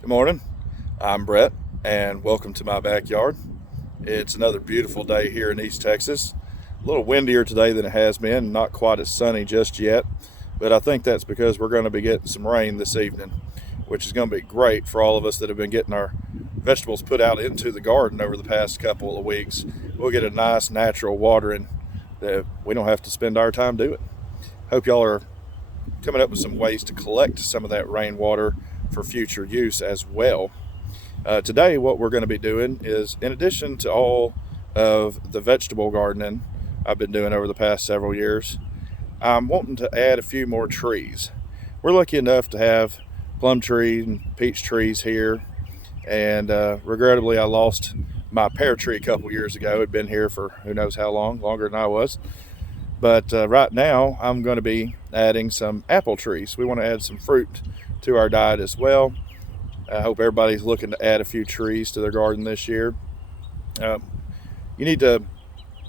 Good morning. I'm Brett, and welcome to my backyard. It's another beautiful day here in East Texas. A little windier today than it has been, not quite as sunny just yet, but I think that's because we're going to be getting some rain this evening, which is going to be great for all of us that have been getting our vegetables put out into the garden over the past couple of weeks. We'll get a nice natural watering that we don't have to spend our time doing. Hope y'all are coming up with some ways to collect some of that rainwater for future use as well. Today, what we're going to be doing is, in addition to all of the vegetable gardening I've been doing over the past several years, I'm wanting to add a few more trees. We're lucky enough to have plum trees and peach trees here, and regrettably, I lost my pear tree a couple years ago. It had been here for who knows how long, longer than I was. But right now, I'm going to be adding some apple trees. We want to add some fruit to our diet as well. I hope everybody's looking to add a few trees to their garden this year. Um, you need to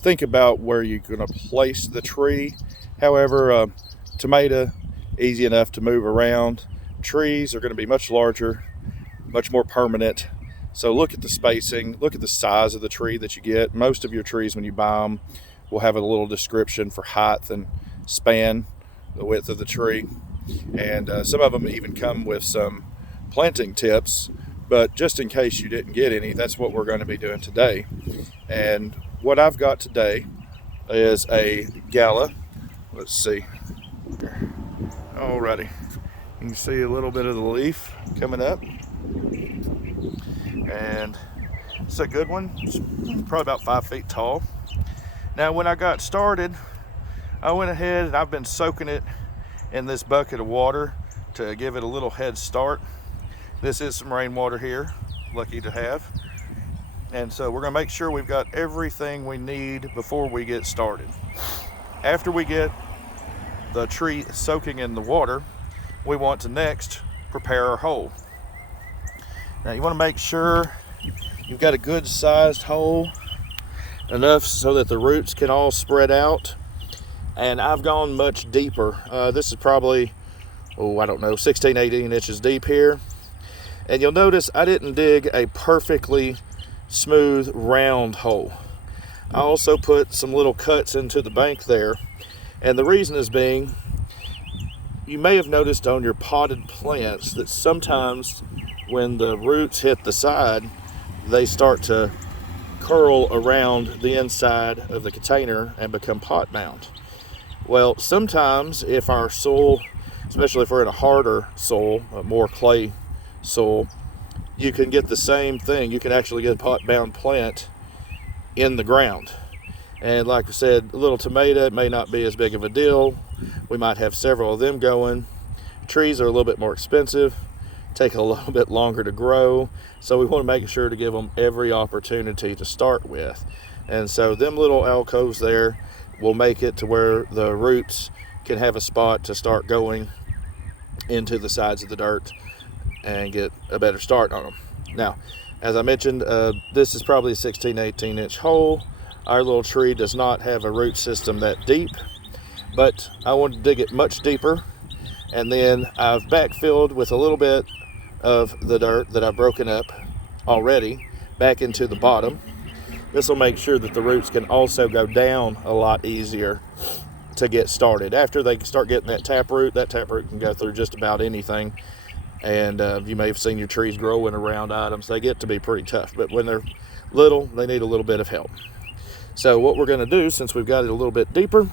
think about where you're going to place the tree. However, tomato, easy enough to move around. Trees are going to be much larger, much more permanent. So look at the spacing, look at the size of the tree that you get. Most of your trees, when you buy them, will have a little description for height and span, the width of the tree. And some of them even come with some planting tips, but just in case you didn't get any, that's what we're going to be doing today. And what I've got today is a Gala. Let's see. Alrighty. You can see a little bit of the leaf coming up. And it's a good one. It's probably about 5 feet tall. Now, when I got started, I went ahead and I've been soaking it in this bucket of water to give it a little head start. This is some rainwater here, lucky to have. And so we're going to make sure we've got everything we need before we get started. After we get the tree soaking in the water, we want to next prepare our hole. Now you want to make sure you've got a good sized hole, enough so that the roots can all spread out. And I've gone much deeper. This is probably, 16, 18 inches deep here. And you'll notice I didn't dig a perfectly smooth round hole. I also put some little cuts into the bank there. And the reason is being, you may have noticed on your potted plants that sometimes when the roots hit the side, they start to curl around the inside of the container and become pot bound. Well, sometimes if our soil, especially if we're in a harder soil, a more clay soil, you can get the same thing. You can actually get a pot bound plant in the ground. And like I said, a little tomato, it may not be as big of a deal. We might have several of them going. Trees are a little bit more expensive, take a little bit longer to grow. So we want to make sure to give them every opportunity to start with. And so them little alcoves there will make it to where the roots can have a spot to start going into the sides of the dirt and get a better start on them. Now, as I mentioned, this is probably a 16, 18 inch hole. Our little tree does not have a root system that deep, but I want to dig it much deeper. And then I've backfilled with a little bit of the dirt that I've broken up already back into the bottom. This will make sure that the roots can also go down a lot easier to get started. After they start getting that taproot can go through just about anything. And you may have seen your trees growing around items. They get to be pretty tough, but when they're little, they need a little bit of help. So what we're going to do, since we've got it a little bit deeper,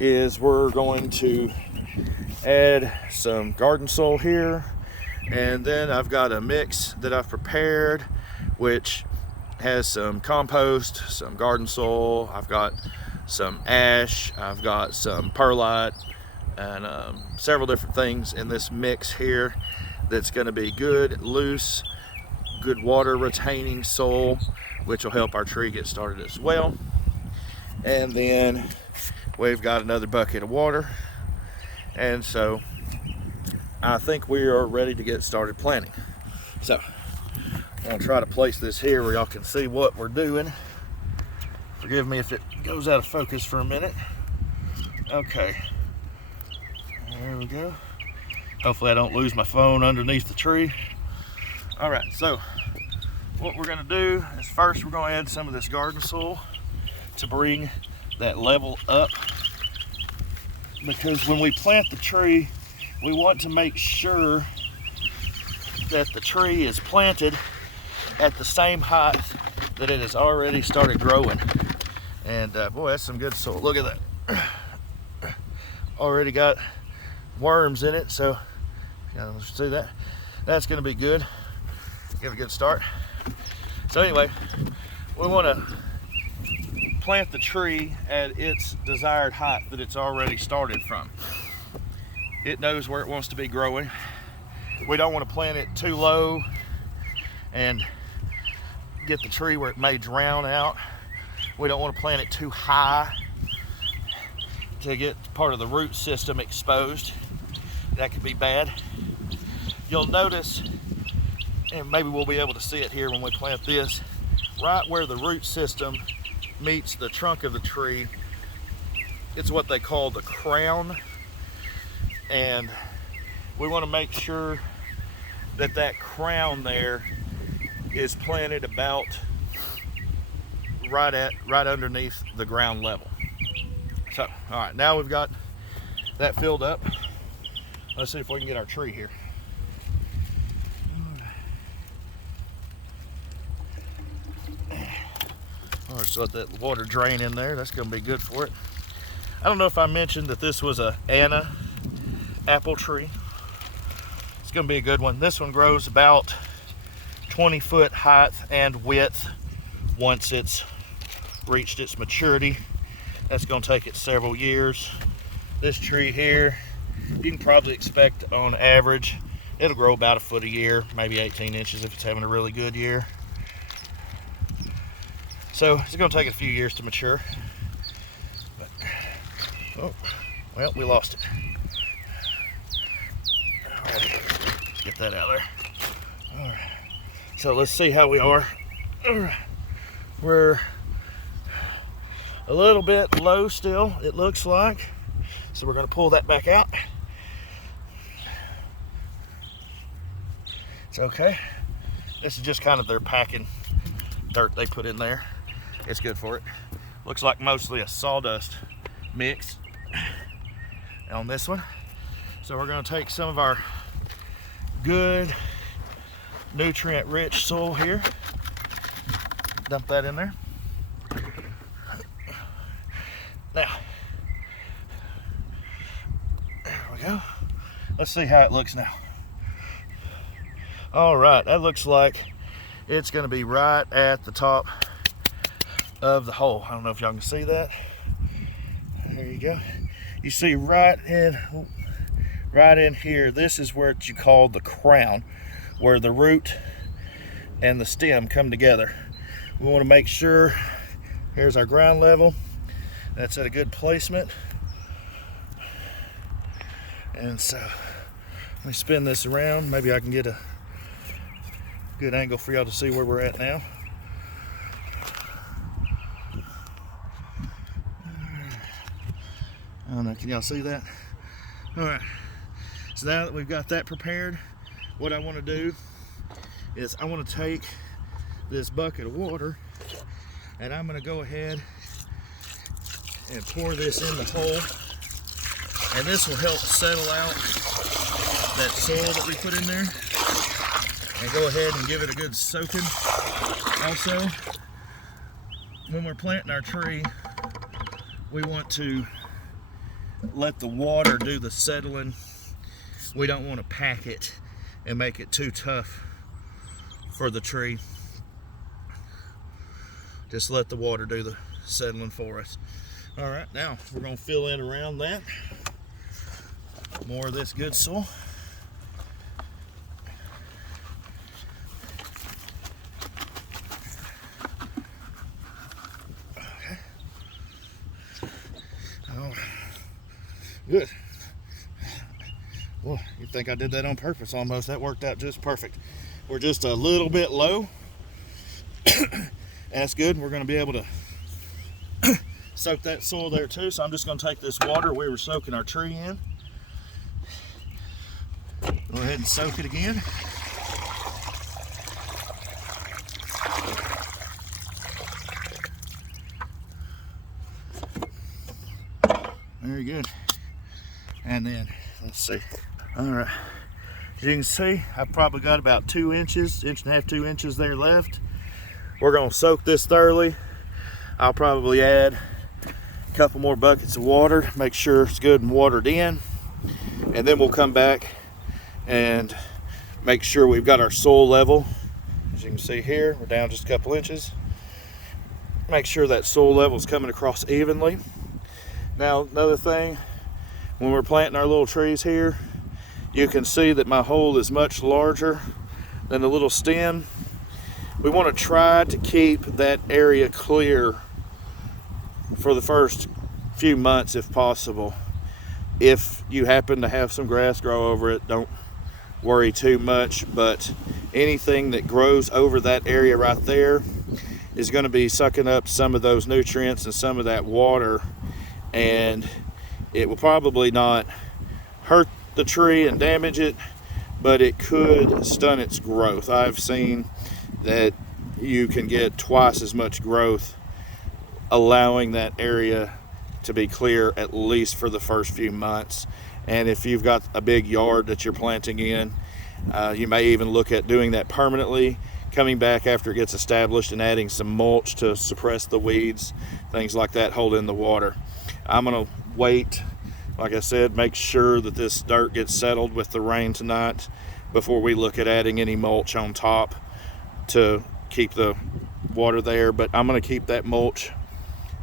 is we're going to add some garden soil here. And then I've got a mix that I've prepared, which has some compost, some garden soil. I've got some ash. I've got some perlite, and several different things in this mix here that's going to be good, loose, good water retaining soil, which will help our tree get started as well. And then we've got another bucket of water. And so I think we are ready to get started planting. So I'm going to try to place this here where y'all can see what we're doing. Forgive me if it goes out of focus for a minute. Okay, there we go. Hopefully I don't lose my phone underneath the tree. All right, so what we're gonna do is first we're gonna add some of this garden soil to bring that level up, because when we plant the tree, we want to make sure that the tree is planted at the same height that it has already started growing. And boy, that's some good soil. Look at that. Already got worms in it, so let's see that. That's gonna be good. Give a good start. So anyway, we want to plant the tree at its desired height that it's already started from. It knows where it wants to be growing. We don't want to plant it too low and get the tree where it may drown out. We don't want to plant it too high to get part of the root system exposed. That could be bad. You'll notice, and maybe we'll be able to see it here when we plant this, right where the root system meets the trunk of the tree, it's what they call the crown. And we want to make sure that that crown there is planted about right underneath the ground level. So, all right, now we've got that filled up. Let's see if we can get our tree here. All right, so let that water drain in there. That's gonna be good for it. I don't know if I mentioned that this was a Anna apple tree. It's gonna be a good one. This one grows about 20-foot height and width once it's reached its maturity. That's gonna take it several years. This tree here, you can probably expect on average, it'll grow about a foot a year, maybe 18 inches if it's having a really good year. So it's gonna take a few years to mature. But, oh, well, we lost it. All right, get that out of there. All right. So let's see how we are. All right. We're a little bit low still, it looks like. So we're gonna pull that back out. It's okay. This is just kind of their packing dirt they put in there. It's good for it. Looks like mostly a sawdust mix on this one. So we're gonna take some of our good nutrient-rich soil here, dump that in there. Now, there we go. Let's see how it looks now. All right, that looks like it's gonna be right at the top of the hole. I don't know if y'all can see that. There you go. You see right in here, this is what you call the crown, where the root and the stem come together. We want to make sure, here's our ground level, that's at a good placement. And so let me spin this around. Maybe I can get a good angle for y'all to see where we're at now. I don't know, can y'all see that? All right, so now that we've got that prepared, what I want to do is I want to take this bucket of water and I'm going to go ahead and pour this in the hole, and this will help settle out that soil that we put in there, and go ahead and give it a good soaking. Also, when we're planting our tree, we want to let the water do the settling. We don't want to pack it and make it too tough for the tree. Just let the water do the settling for us. All right, now we're going to fill in around that. More of this good soil. Okay. Oh, good. Well, you think I did that on purpose almost. That worked out just perfect. We're just a little bit low. That's good. We're going to be able to soak that soil there too. So I'm just going to take this water we were soaking our tree in. Go ahead and soak it again. Very good. And then, let's see. All right. As you can see, I've probably got about 2 inches, inch and a half, 2 inches there left. We're gonna soak this thoroughly. I'll probably add a couple more buckets of water, make sure it's good and watered in. And then we'll come back and make sure we've got our soil level. As you can see here, we're down just a couple inches. Make sure that soil level is coming across evenly. Now, another thing, when we're planting our little trees here, you can see that my hole is much larger than the little stem. We want to try to keep that area clear for the first few months if possible. If you happen to have some grass grow over it, don't worry too much, but anything that grows over that area right there is going to be sucking up some of those nutrients and some of that water, and it will probably not hurt the tree and damage it, but it could stunt its growth. I've seen that you can get twice as much growth allowing that area to be clear, at least for the first few months. And if you've got a big yard that you're planting in, you may even look at doing that permanently, coming back after it gets established and adding some mulch to suppress the weeds, things like that, hold in the water. I'm gonna wait, like I said, make sure that this dirt gets settled with the rain tonight before we look at adding any mulch on top to keep the water there. But I'm gonna keep that mulch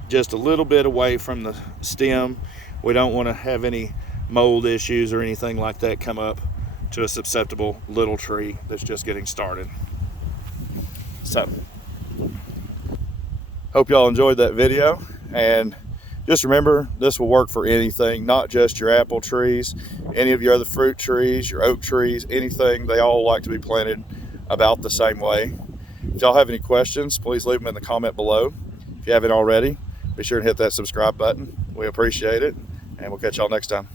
just a little bit away from the stem. We don't want to have any mold issues or anything like that come up to a susceptible little tree that's just getting started. So, hope y'all enjoyed that video, and just remember, this will work for anything, not just your apple trees, any of your other fruit trees, your oak trees, anything. They all like to be planted about the same way. If y'all have any questions, please leave them in the comment below. If you haven't already, be sure to hit that subscribe button. We appreciate it, and we'll catch y'all next time.